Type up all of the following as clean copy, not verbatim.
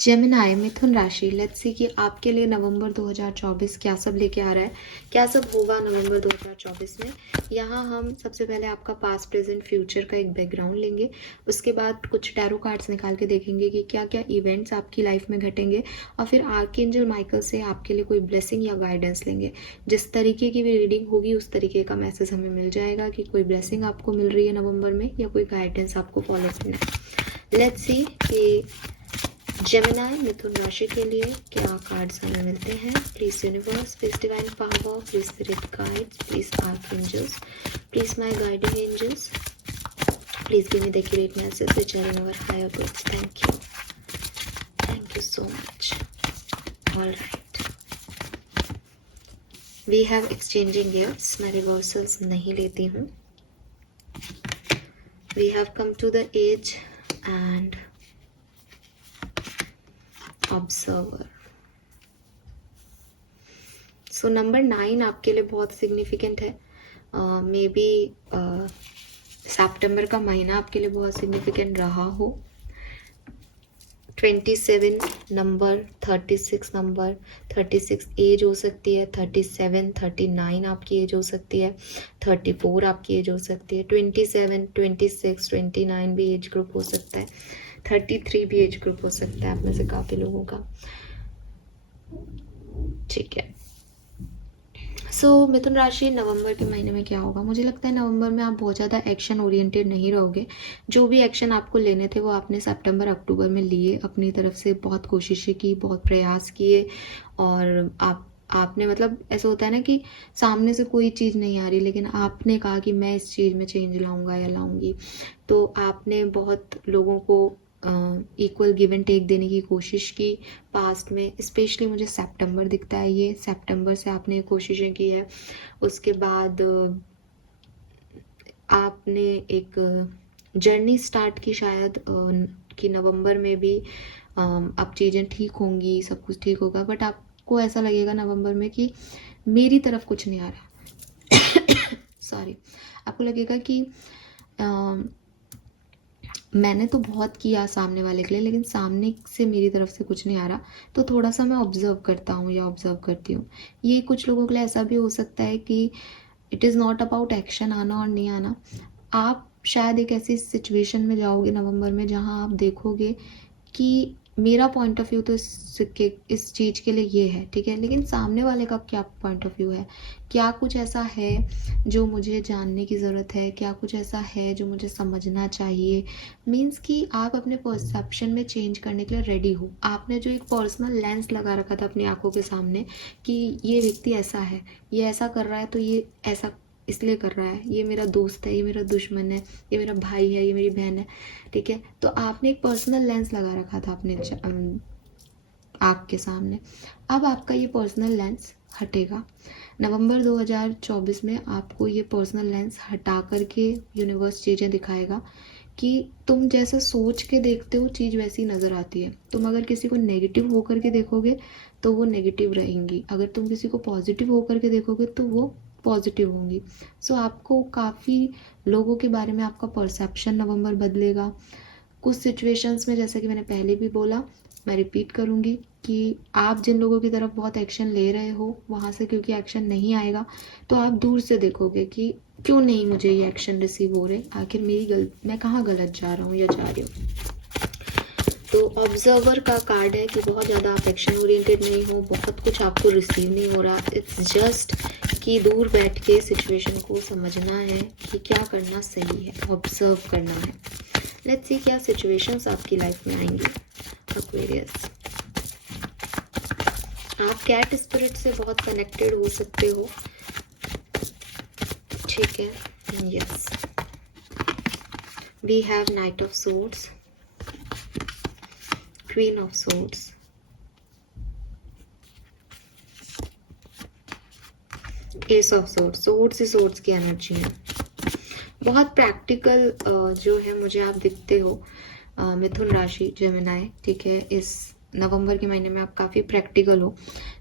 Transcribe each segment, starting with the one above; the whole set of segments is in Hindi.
जेमिनाई मिथुन राशि, लेट्स सी कि आपके लिए नवंबर 2024 क्या सब लेके आ रहा है, क्या सब होगा नवंबर 2024 में। यहाँ हम सबसे पहले आपका पास्ट प्रेजेंट फ्यूचर का एक बैकग्राउंड लेंगे, उसके बाद कुछ टैरो कार्ड्स निकाल के देखेंगे कि क्या क्या इवेंट्स आपकी लाइफ में घटेंगे, और फिर आर्कएंजल माइकल से आपके लिए कोई ब्लेसिंग या गाइडेंस लेंगे। जिस तरीके की भी रीडिंग होगी उस तरीके का मैसेज हमें मिल जाएगा कि कोई ब्लेसिंग आपको मिल रही है नवंबर में या कोई गाइडेंस आपको फॉलो करना है। लेट्स सी कि जेमिनाई मिथुन राशि के लिए क्या कार्ड्स हमें मिलते हैं। Please universe, please divine power, please spirit guides, please archangels, please my guiding angels, please give me the accurate message which are in our higher goods. Thank you so much. Alright, we have exchanging gifts. मैं रिवर्सल्स नहीं लेती हूँ। We have come to the edge and observer. सो नंबर 9 आपके लिए बहुत सिग्निफिकेंट है। मे बी सितंबर का महीना आपके लिए बहुत सिग्निफिकेंट रहा हो। 27 नंबर, 36 नंबर, 36 एज हो सकती है, 37, 39 आपकी एज हो सकती है, 34 आपकी एज हो सकती है, 27, 26, 29 भी एज ग्रुप हो सकता है, 33 भी एज ग्रुप हो सकता है आप में से काफ़ी लोगों का। ठीक है। सो मिथुन राशि, नवंबर के महीने में क्या होगा। मुझे लगता है नवंबर में आप बहुत ज़्यादा एक्शन ओरिएंटेड नहीं रहोगे। जो भी एक्शन आपको लेने थे वो आपने सितंबर अक्टूबर में लिए, अपनी तरफ से बहुत कोशिशें की, बहुत प्रयास किए, और आपने मतलब ऐसा होता है ना कि सामने से कोई चीज़ नहीं आ रही लेकिन आपने कहा कि मैं इस चीज़ में चेंज लाऊंगा या लाऊंगी, तो आपने बहुत लोगों को इक्वल गिव एंड टेक देने की कोशिश की पास्ट में। स्पेशली मुझे सितंबर दिखता है, ये सितंबर से आपने कोशिशें की है। उसके बाद आपने एक जर्नी स्टार्ट की शायद कि नवंबर में भी अब चीज़ें ठीक होंगी, सब कुछ ठीक होगा, बट आपको ऐसा लगेगा नवंबर में कि मेरी तरफ कुछ नहीं आ रहा। सॉरी, आपको लगेगा कि मैंने तो बहुत किया सामने वाले के लिए लेकिन सामने से मेरी तरफ से कुछ नहीं आ रहा, तो थोड़ा सा मैं ऑब्जर्व करता हूँ या ऑब्जर्व करती हूँ। ये कुछ लोगों के लिए ऐसा भी हो सकता है कि it is not about action आना और नहीं आना। आप शायद एक ऐसी सिचुएशन में जाओगे नवंबर में जहाँ आप देखोगे कि मेरा पॉइंट ऑफ व्यू तो इस चीज़ के लिए ये है, ठीक है, लेकिन सामने वाले का क्या पॉइंट ऑफ व्यू है, क्या कुछ ऐसा है जो मुझे जानने की ज़रूरत है, क्या कुछ ऐसा है जो मुझे समझना चाहिए। मीन्स कि आप अपने परसेप्शन में चेंज करने के लिए रेडी हो। आपने जो एक पर्सनल लेंस लगा रखा था अपनी आंखों के सामने कि ये व्यक्ति ऐसा है, ये ऐसा कर रहा है, तो ये ऐसा इसलिए कर रहा है, ये मेरा दोस्त है, ये मेरा दुश्मन है, ये मेरा भाई है, ये मेरी बहन है, ठीक है। तो आपने एक पर्सनल लेंस लगा रखा था अपने आँख के सामने। अब आपका ये पर्सनल लेंस हटेगा। नवंबर 2024 में आपको ये पर्सनल लेंस हटा करके यूनिवर्स चीज़ें दिखाएगा कि तुम जैसा सोच के देखते हो चीज़ वैसी नज़र आती है। तुम अगर किसी को नेगेटिव होकर के देखोगे तो वो नेगेटिव रहेंगी, अगर तुम किसी को पॉजिटिव होकर के देखोगे तो वो पॉजिटिव होंगी। सो आपको काफ़ी लोगों के बारे में आपका परसेप्शन नवंबर बदलेगा। कुछ सिचुएशंस में, जैसा कि मैंने पहले भी बोला, मैं रिपीट करूँगी कि आप जिन लोगों की तरफ बहुत एक्शन ले रहे हो वहाँ से क्योंकि एक्शन नहीं आएगा तो आप दूर से देखोगे कि क्यों नहीं मुझे ये एक्शन रिसीव हो रहे, आखिर मैं कहाँ गलत जा रहा हूँ या जा रही हूँ। तो ऑब्जर्वर का कार्ड है कि बहुत ज़्यादा आप एक्शन ओरिएंटेड नहीं हो, बहुत कुछ आपको रिसीव नहीं हो रहा, इट्स जस्ट कि दूर बैठ के सिचुएशन को समझना है कि क्या करना सही है, ऑब्जर्व करना है। लेट्स सी क्या सिचुएशंस आपकी लाइफ में आएंगी। एक्वेरियस, आप कैट स्पिरिट से बहुत कनेक्टेड हो सकते हो, ठीक है। Yes, we have knight of swords, queen of swords, ace of swords. Swords ही सोर्ड्स की एनर्जी है, बहुत प्रैक्टिकल जो है मुझे आप दिखते हो मिथुन राशि जेमिनाई, ठीक है, इस नवंबर के महीने में आप काफ़ी प्रैक्टिकल हो।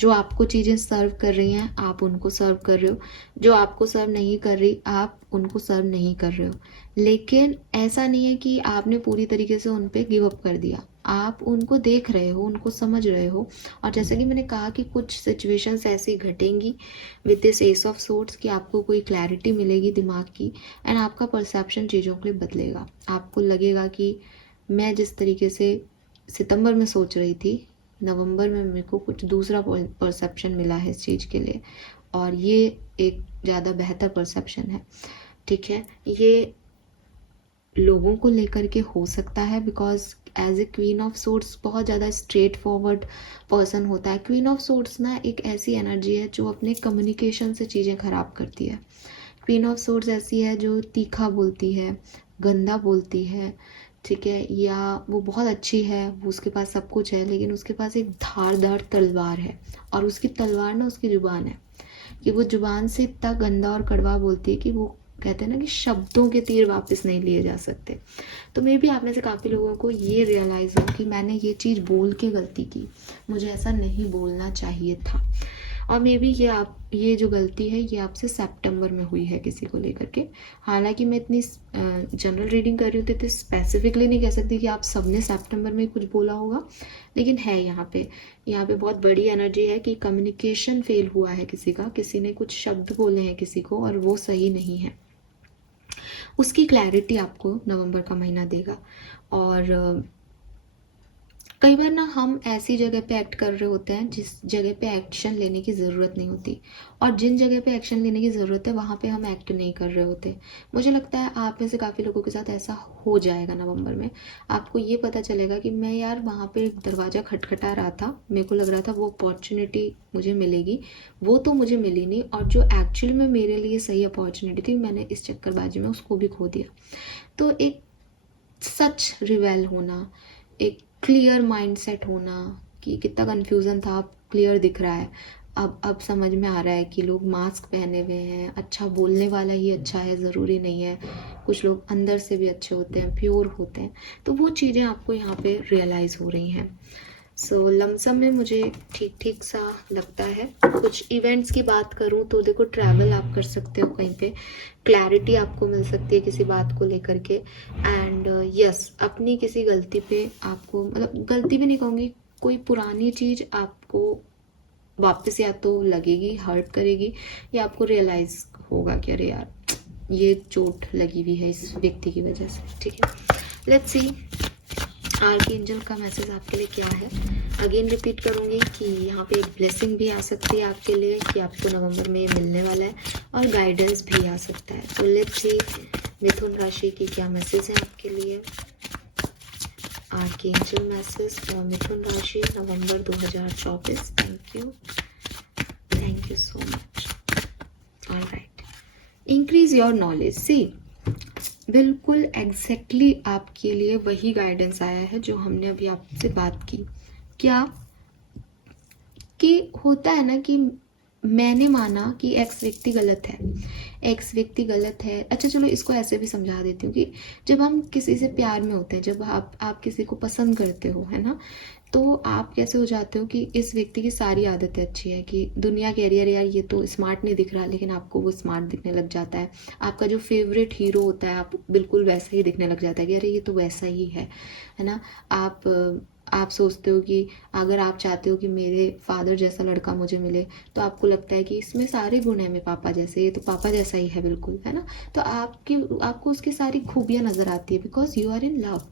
जो आपको चीज़ें सर्व कर रही हैं आप उनको सर्व कर रहे हो, जो आपको सर्व नहीं कर रही आप उनको सर्व नहीं कर रहे हो। लेकिन ऐसा नहीं है कि आपने पूरी तरीके से उन पे गिव अप कर दिया, आप उनको देख रहे हो, उनको समझ रहे हो। और जैसे कि मैंने कहा कि कुछ सिचुएशंस ऐसी घटेंगी with this ace of swords कि आपको कोई क्लैरिटी मिलेगी दिमाग की, एंड आपका परसेप्शन चीज़ों के लिए बदलेगा। आपको लगेगा कि मैं जिस तरीके से सितंबर में सोच रही थी, नवंबर में मेरे को कुछ दूसरा परसेप्शन मिला है इस चीज़ के लिए, और ये एक ज़्यादा बेहतर परसेप्शन है। ठीक है, ये लोगों को लेकर के हो सकता है, because as a queen of swords बहुत ज़्यादा स्ट्रेट फॉरवर्ड पर्सन होता है। क्वीन ऑफ सोर्ड्स ना एक ऐसी एनर्जी है जो अपने कम्युनिकेशन से चीज़ें ख़राब करती है। क्वीन ऑफ सोर्ड्स ऐसी है जो तीखा बोलती है, गंदा बोलती है, ठीक है, या वो बहुत अच्छी है, वो उसके पास सब कुछ है, लेकिन उसके पास एक धारदार तलवार है, और उसकी तलवार ना उसकी जुबान है, कि वो जुबान से इतना गंदा और कड़वा बोलती है कि वो कहते हैं ना कि शब्दों के तीर वापस नहीं लिए जा सकते। तो मे भी आप में से काफ़ी लोगों को ये रियलाइज़ हो कि मैंने ये चीज़ बोल के गलती की, मुझे ऐसा नहीं बोलना चाहिए था। और मे बी ये जो गलती है ये आपसे सितंबर में हुई है किसी को लेकर के। हालांकि मैं इतनी जनरल रीडिंग कर रही हूँ तो स्पेसिफिकली नहीं कह सकती कि आप सबने सितंबर में कुछ बोला होगा, लेकिन है यहाँ पे बहुत बड़ी एनर्जी है कि कम्युनिकेशन फेल हुआ है किसी का, किसी ने कुछ शब्द बोले हैं किसी को और वो सही नहीं है। उसकी क्लैरिटी आपको नवंबर का महीना देगा। और कई बार ना हम ऐसी जगह पे एक्ट कर रहे होते हैं जिस जगह पे एक्शन लेने की ज़रूरत नहीं होती, और जिन जगह पे एक्शन लेने की ज़रूरत है वहाँ पे हम एक्ट नहीं कर रहे होते। मुझे लगता है आप में से काफ़ी लोगों के साथ ऐसा हो जाएगा नवंबर में। आपको ये पता चलेगा कि मैं यार वहाँ पे एक दरवाज़ा खटखटा रहा था, मेरे को लग रहा था वो अपॉर्चुनिटी मुझे मिलेगी, वो तो मुझे मिली नहीं, और जो एक्चुअली में मेरे लिए सही अपॉर्चुनिटी थी मैंने इस चक्करबाजी में उसको भी खो दिया। तो एक सच रिवेल होना, एक क्लियर माइंडसेट होना कि कितना कन्फ्यूज़न था अब क्लियर दिख रहा है, अब समझ में आ रहा है कि लोग मास्क पहने हुए हैं, अच्छा बोलने वाला ही अच्छा है ज़रूरी नहीं है, कुछ लोग अंदर से भी अच्छे होते हैं, प्योर होते हैं। तो वो चीज़ें आपको यहाँ पे रियलाइज़ हो रही हैं। सो लमसम में मुझे ठीक ठीक सा लगता है। कुछ इवेंट्स की बात करूँ तो देखो, ट्रैवल आप कर सकते हो कहीं पे, क्लैरिटी आपको मिल सकती है किसी बात को लेकर के, एंड यस अपनी किसी गलती पे आपको, मतलब गलती भी नहीं कहूँगी, कोई पुरानी चीज़ आपको वापस या तो लगेगी, हर्ट करेगी, या आपको रियलाइज़ होगा कि अरे यार ये चोट लगी हुई है इस व्यक्ति की वजह से। ठीक है, लेट्स सी आर्कएंजल का मैसेज आपके लिए क्या है। अगेन रिपीट करूँगी कि यहाँ पे एक ब्लेसिंग भी आ सकती है आपके लिए कि आपको नवंबर में मिलने वाला है, और गाइडेंस भी आ सकता है। तो लेट्स सी मिथुन राशि की क्या मैसेज है आपके लिए। आर्कएंजल मैसेज फॉर मिथुन राशि November 2024। Thank you so much. Alright, increase your knowledge. See बिल्कुल एग्जैक्टली आपके लिए वही गाइडेंस आया है जो हमने अभी आपसे बात की। क्या कि होता है ना कि मैंने माना कि एक्स व्यक्ति गलत है, एक्स व्यक्ति गलत है। अच्छा चलो इसको ऐसे भी समझा देती हूँ कि जब हम किसी से प्यार में होते हैं, जब आप किसी को पसंद करते हो, है ना, तो आप कैसे हो जाते हो कि इस व्यक्ति की सारी आदतें अच्छी है, कि दुनिया कह रही है यार ये तो स्मार्ट नहीं दिख रहा, लेकिन आपको वो स्मार्ट दिखने लग जाता है। आपका जो फेवरेट हीरो होता है आप बिल्कुल वैसा ही दिखने लग जाता है कि अरे ये तो वैसा ही है ना। आप सोचते हो कि अगर आप चाहते हो कि मेरे फादर जैसा लड़का मुझे मिले, तो आपको लगता है कि इसमें सारे गुण हैं मेरे पापा जैसे, ये तो पापा जैसा ही है बिल्कुल, है ना। तो आपको उसकी सारी खूबियाँ नज़र आती है, because you are in love.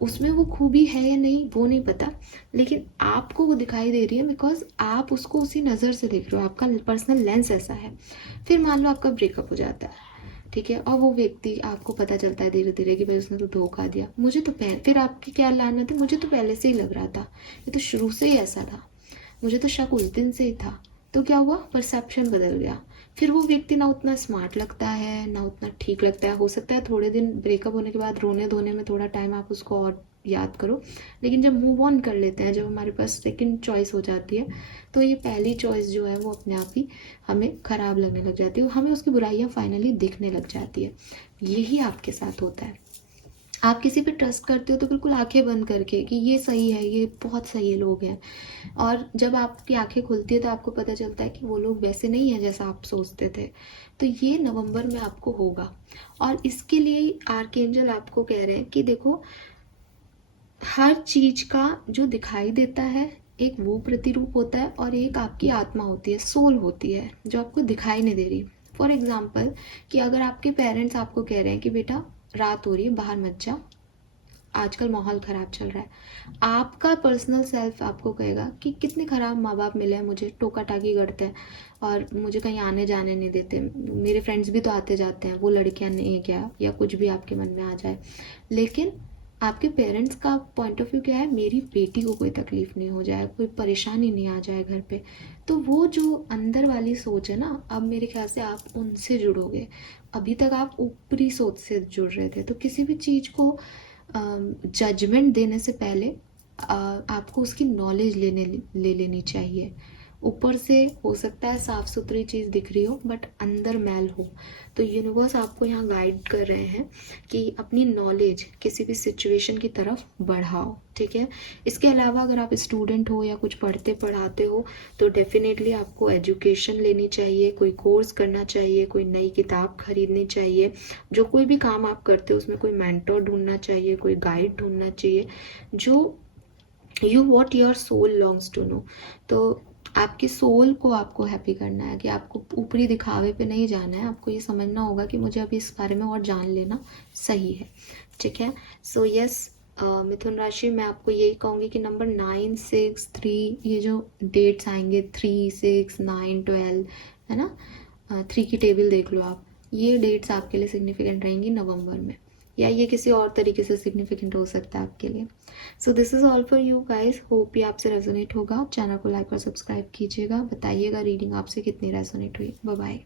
उसमें वो खूबी है या नहीं वो नहीं पता, लेकिन आपको वो दिखाई दे रही है बिकॉज आप उसको उसी नज़र से देख रहे हो, आपका पर्सनल लेंस ऐसा है। फिर मान लो आपका ब्रेकअप हो जाता है, ठीक है, और वो व्यक्ति आपको पता चलता है धीरे धीरे कि भाई उसने तो धोखा दिया, मुझे तो पहले, फिर आपकी क्या लाना थी, मुझे तो पहले से ही लग रहा था, ये तो शुरू से ही ऐसा था, मुझे तो शक उस दिन से ही था। तो क्या हुआ, परसेप्शन बदल गया। फिर वो व्यक्ति ना उतना स्मार्ट लगता है ना उतना ठीक लगता है। हो सकता है थोड़े दिन ब्रेकअप होने के बाद रोने धोने में थोड़ा टाइम आप उसको और याद करो, लेकिन जब मूव ऑन कर लेते हैं, जब हमारे पास सेकंड चॉइस हो जाती है, तो ये पहली चॉइस जो है वो अपने आप ही हमें ख़राब लगने लग जाती है, हमें उसकी बुराइयाँ फाइनली दिखने लग जाती है। यही आपके साथ होता है। आप किसी पे ट्रस्ट करते हो तो बिल्कुल आंखें बंद करके कि ये सही है, ये बहुत सही लोग हैं, और जब आपकी आंखें खुलती है तो आपको पता चलता है कि वो लोग वैसे नहीं है जैसा आप सोचते थे। तो ये नवंबर में आपको होगा, और इसके लिए आर्कएंजल आपको कह रहे हैं कि देखो, हर चीज का जो दिखाई देता है, एक वो प्रतिरूप होता है और एक आपकी आत्मा होती है, सोल होती है, जो आपको दिखाई नहीं दे रही। फॉर एग्जाम्पल, कि अगर आपके पेरेंट्स आपको कह रहे हैं कि बेटा रात हो रही है, बाहर मत जा, आजकल माहौल ख़राब चल रहा है, आपका पर्सनल सेल्फ आपको कहेगा कि कितने ख़राब माँ बाप मिले हैं मुझे, टोका टाकी करते हैं और मुझे कहीं आने जाने नहीं देते, मेरे फ्रेंड्स भी तो आते जाते हैं, वो लड़कियां नहीं है क्या, या कुछ भी आपके मन में आ जाए। लेकिन आपके पेरेंट्स का पॉइंट ऑफ व्यू क्या है, मेरी बेटी को कोई तकलीफ़ नहीं हो जाए, कोई परेशानी नहीं आ जाए घर पे। तो वो जो अंदर वाली सोच है ना, अब मेरे ख्याल से आप उनसे जुड़ोगे। अभी तक आप ऊपरी सोच से जुड़ रहे थे, तो किसी भी चीज़ को जजमेंट देने से पहले आपको उसकी नॉलेज ले लेनी चाहिए। ऊपर से हो सकता है साफ सुथरी चीज़ दिख रही हो बट अंदर मैल हो। तो यूनिवर्स आपको यहाँ गाइड कर रहे हैं कि अपनी नॉलेज किसी भी सिचुएशन की तरफ बढ़ाओ, ठीक है। इसके अलावा अगर आप स्टूडेंट हो या कुछ पढ़ते पढ़ाते हो तो डेफिनेटली आपको एजुकेशन लेनी चाहिए, कोई कोर्स करना चाहिए, कोई नई किताब खरीदनी चाहिए। जो कोई भी काम आप करते हो उसमें कोई मेंटर ढूंढना चाहिए, कोई गाइड ढूंढना चाहिए, जो you what your soul longs to know. तो आपके सोल को आपको हैप्पी करना है, कि आपको ऊपरी दिखावे पे नहीं जाना है, आपको ये समझना होगा कि मुझे अभी इस बारे में और जान लेना सही है, ठीक है। सो यस, मिथुन राशि, मैं आपको यही कहूँगी कि नंबर 9, 6, 3, ये जो डेट्स आएंगे 3, 6, 9, 12, है ना, 3 की टेबल देख लो आप, ये डेट्स आपके लिए सिग्निफिकेंट रहेंगी नवंबर में, या ये किसी और तरीके से सिग्निफिकेंट हो सकता है आपके लिए। So this is all for you guys, hope ये आपसे रेजोनेट होगा। चैनल को लाइक और सब्सक्राइब कीजिएगा, बताइएगा रीडिंग आपसे कितनी रेजोनेट हुई। Bye bye.